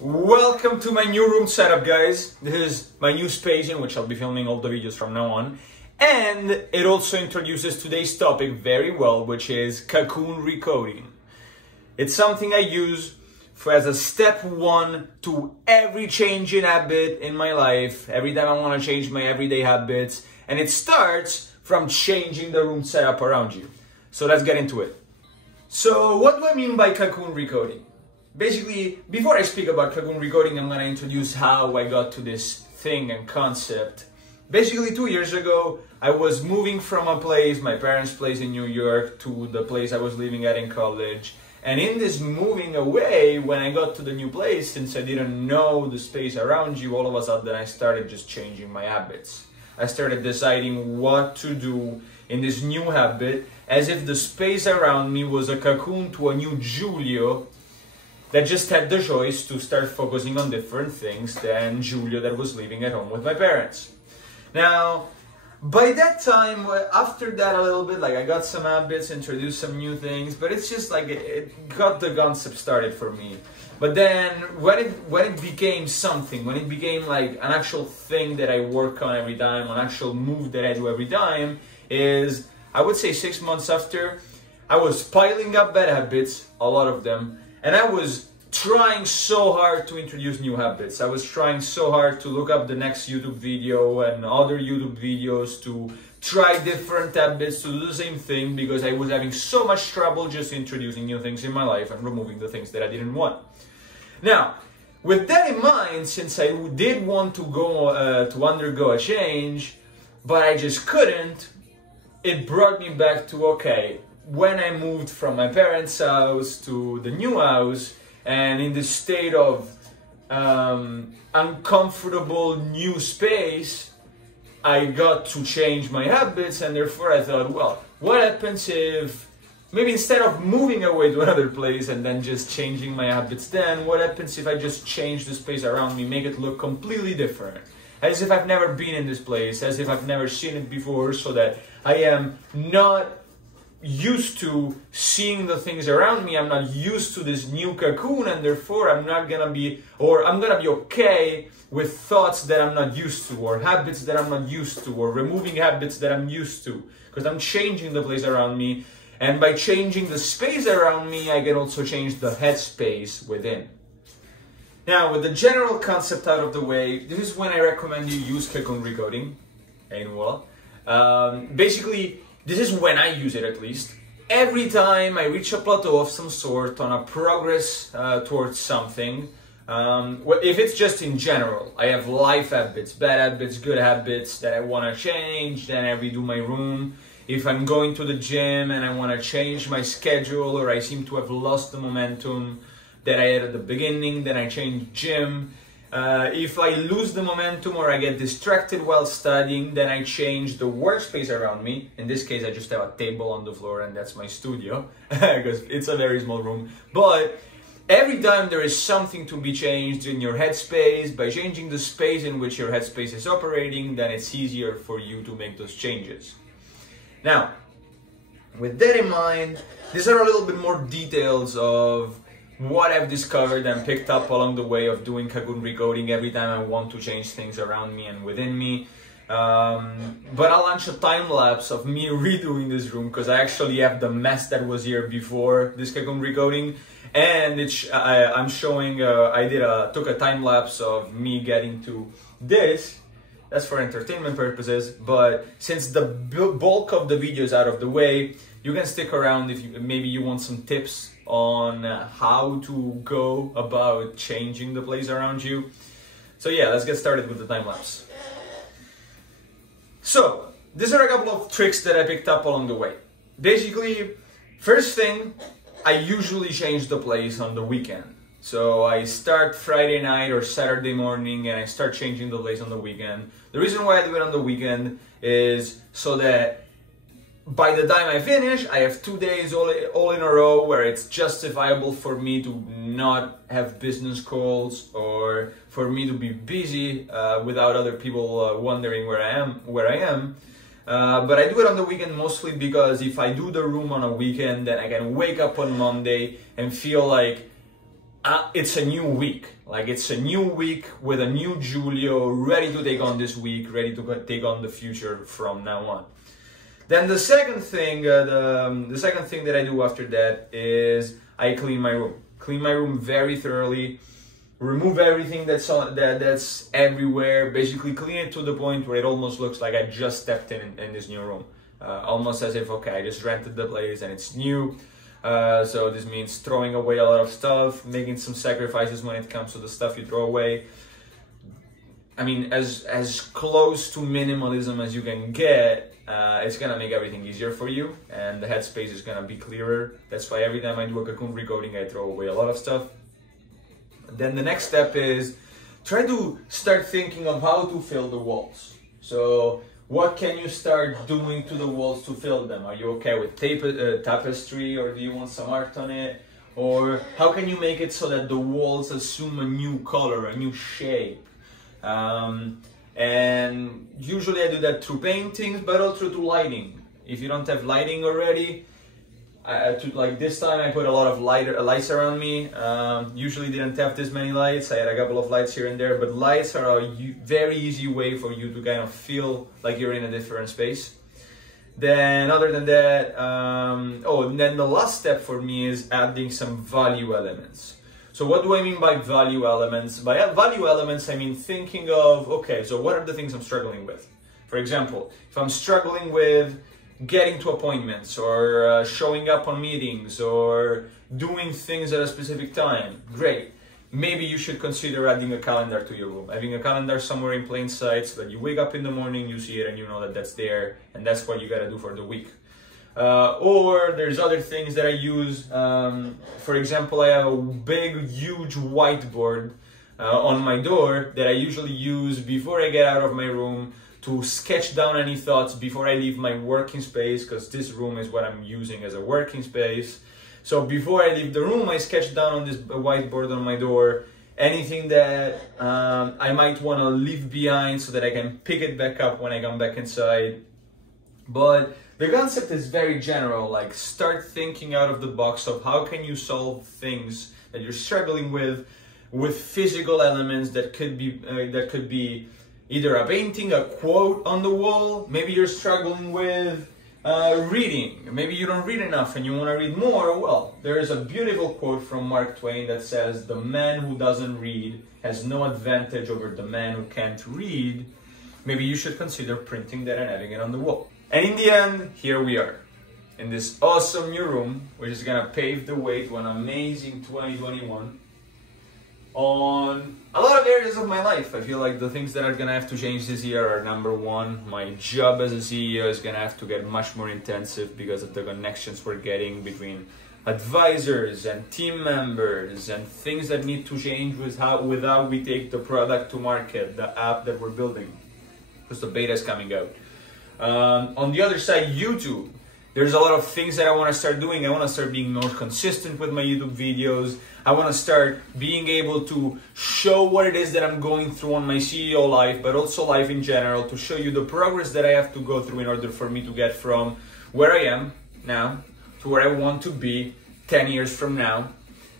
Welcome to my new room setup, guys. This is my new space in which I'll be filming all the videos from now on. And it also introduces today's topic very well, which is cocoon recoding. It's something I use as a step one to every change in habit in my life, every time I want to change my everyday habits. And it starts from changing the room setup around you. So let's get into it. So what do I mean by cocoon recoding? Basically, before I speak about cocoon recoding, I'm going to introduce how I got to this thing and concept. Basically, 2 years ago, I was moving from a place, my parents' place in New York, to the place I was living at in college. And in this moving away, when I got to the new place, since I didn't know the space around you, all of a sudden I started just changing my habits. I started deciding what to do in this new habit, as if the space around me was a cocoon to a new Giulio that just had the choice to start focusing on different things than Giulio that was living at home with my parents. Now, by that time, after that a little bit, like I got some habits, introduced some new things, but it's just like it got the concept started for me. But then when it became something, when it became like an actual thing that I work on every time, an actual move that I do every time, is, I would say 6 months after, I was piling up bad habits, a lot of them, and I was trying so hard to introduce new habits. I was trying so hard to look up the next YouTube video and other YouTube videos to try different habits, to do the same thing, because I was having so much trouble just introducing new things in my life and removing the things that I didn't want. Now, with that in mind, since I did want to to undergo a change, but I just couldn't, it brought me back to, okay, when I moved from my parents' house to the new house, and in this state of uncomfortable new space, I got to change my habits, and therefore I thought, well, what happens if, maybe instead of moving away to another place and then just changing my habits then, what happens if I just change the space around me, make it look completely different? As if I've never been in this place, as if I've never seen it before, so that I am not used to seeing the things around me, I'm not used to this new cocoon, and therefore I'm gonna be okay with thoughts that I'm not used to, or habits that I'm not used to, or removing habits that I'm used to, because I'm changing the place around me, and by changing the space around me, I can also change the headspace within. Now, with the general concept out of the way, this is when I recommend you use cocoon recoding. Basically, this is when I use it, at least. Every time I reach a plateau of some sort on a progress towards something, if it's just in general, I have life habits, bad habits, good habits that I want to change, then I redo my room. If I'm going to the gym and I want to change my schedule, or I seem to have lost the momentum that I had at the beginning, then I change gym. If I lose the momentum or I get distracted while studying, then I change the workspace around me. In this case, I just have a table on the floor, and that's my studio, because it's a very small room. But every time there is something to be changed in your headspace, by changing the space in which your headspace is operating, then it's easier for you to make those changes. Now, with that in mind, these are a little bit more details of what I've discovered and picked up along the way of doing cocoon recoding every time I want to change things around me and within me. But I'll launch a time lapse of me redoing this room, because I actually have the mess that was here before this cocoon recoding, and I'm showing. I took a time lapse of me getting to this. That's for entertainment purposes, but since the bulk of the video is out of the way, you can stick around if maybe you want some tips on how to go about changing the place around you. So yeah, let's get started with the time lapse. So, these are a couple of tricks that I picked up along the way. Basically, first thing, I usually change the place on the weekend. So I start Friday night or Saturday morning, and I start changing the place on the weekend. The reason why I do it on the weekend is so that by the time I finish, I have 2 days all in a row where it's justifiable for me to not have business calls, or for me to be busy without other people wondering where I am. But I do it on the weekend mostly because if I do the room on a weekend, then I can wake up on Monday and feel like it's a new week. Like, it's a new week with a new Giulio, ready to take on this week, ready to take on the future from now on. Then the second thing, the second thing that I do after that is I clean my room. Clean my room very thoroughly, remove everything that's everywhere. Basically, clean it to the point where it almost looks like I just stepped in this new room, almost as if, okay, I just rented the place and it's new. So this means throwing away a lot of stuff, making some sacrifices when it comes to the stuff you throw away. I mean, as close to minimalism as you can get. It's gonna make everything easier for you, and the headspace is gonna be clearer. That's why every time I do a cocoon recoating, I throw away a lot of stuff. Then the next step is try to start thinking of how to fill the walls. So what can you start doing to the walls to fill them? Are you okay with tapestry, or do you want some art on it? Or how can you make it so that the walls assume a new color, a new shape? And usually I do that through paintings, but also through lighting. If you don't have lighting already, like this time I put a lot of lights around me. Usually didn't have this many lights. I had a couple of lights here and there, but lights are a very easy way for you to kind of feel like you're in a different space. Then other than that, and then the last step for me is adding some value elements. So what do I mean by value elements? By value elements, I mean thinking of, okay, so what are the things I'm struggling with? For example, if I'm struggling with getting to appointments, or showing up on meetings, or doing things at a specific time, great. Maybe you should consider adding a calendar to your room. Having a calendar somewhere in plain sight so that you wake up in the morning, you see it, and you know that that's there, and that's what you gotta do for the week. Or there's other things that I use. For example, I have a big, huge whiteboard on my door that I usually use before I get out of my room to sketch down any thoughts before I leave my working space, because this room is what I'm using as a working space. So before I leave the room, I sketch down on this whiteboard on my door anything that I might want to leave behind so that I can pick it back up when I come back inside. But the concept is very general, like start thinking out of the box of how can you solve things that you're struggling with physical elements that could be either a painting, a quote on the wall. Maybe you're struggling with reading. Maybe you don't read enough and you want to read more. Well, there is a beautiful quote from Mark Twain that says, "The man who doesn't read has no advantage over the man who can't read." Maybe you should consider printing that and having it on the wall. And in the end, here we are, in this awesome new room, which is gonna pave the way to an amazing 2021 on a lot of areas of my life. I feel like the things that are gonna have to change this year are, number one, my job as a CEO is gonna have to get much more intensive because of the connections we're getting between advisors and team members, and things that need to change with how we take the product to market, the app that we're building, because the beta is coming out. On the other side, YouTube. There's a lot of things that I want to start doing. I want to start being more consistent with my YouTube videos. I want to start being able to show what it is that I'm going through on my CEO life, but also life in general, to show you the progress that I have to go through in order for me to get from where I am now to where I want to be 10 years from now.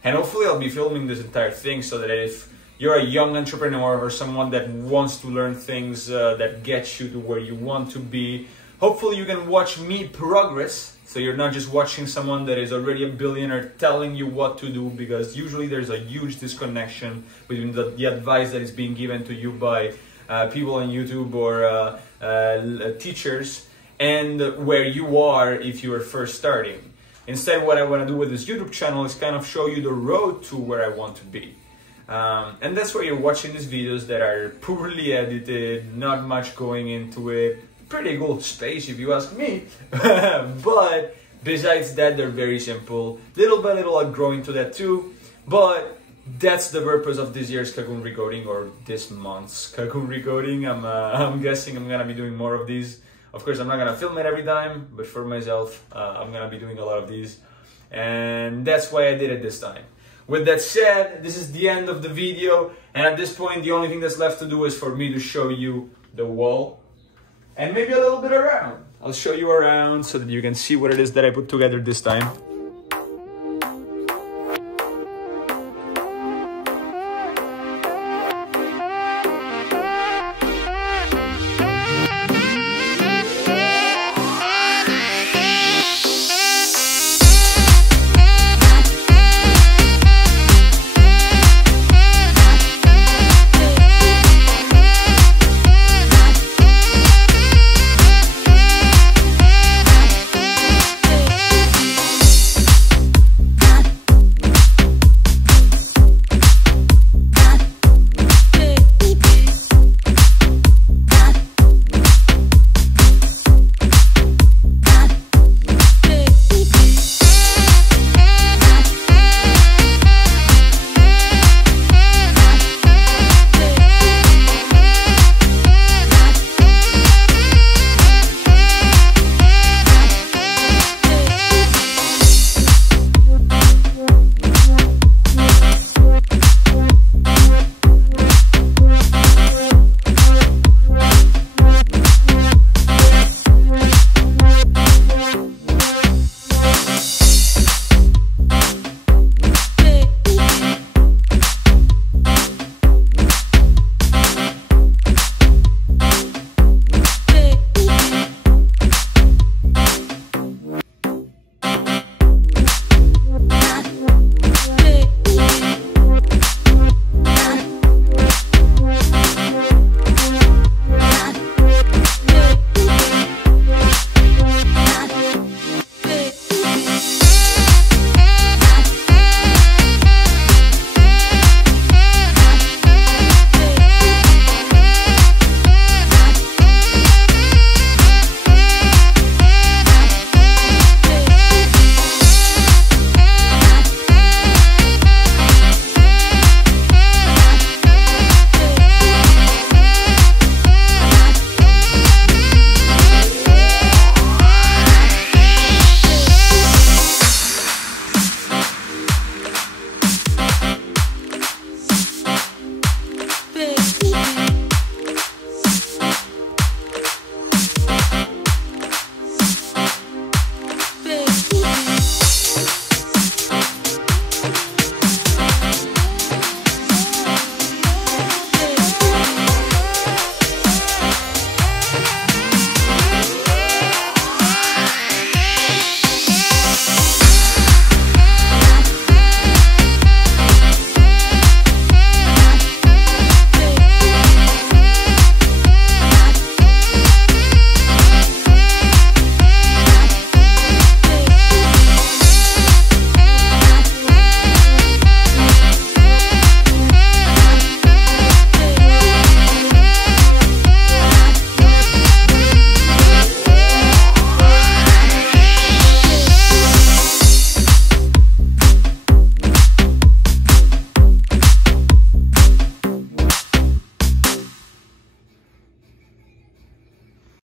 And hopefully I'll be filming this entire thing so that if you're a young entrepreneur or someone that wants to learn things that get you to where you want to be, hopefully you can watch me progress, so you're not just watching someone that is already a billionaire telling you what to do, because usually there's a huge disconnection between the advice that is being given to you by people on YouTube or teachers and where you are if you are first starting. Instead, what I want to do with this YouTube channel is kind of show you the road to where I want to be. And that's why you're watching these videos that are poorly edited, not much going into it. Pretty cool space if you ask me. But besides that, they're very simple. Little by little I'll grow into that too. But that's the purpose of this year's Cocoon Recoding, or this month's Cocoon Recoding. I'm guessing I'm gonna be doing more of these. Of course, I'm not gonna film it every time, but for myself, I'm gonna be doing a lot of these. And that's why I did it this time. With that said, this is the end of the video, and at this point the only thing that's left to do is for me to show you the wall and maybe a little bit around. I'll show you around so that you can see what it is that I put together this time.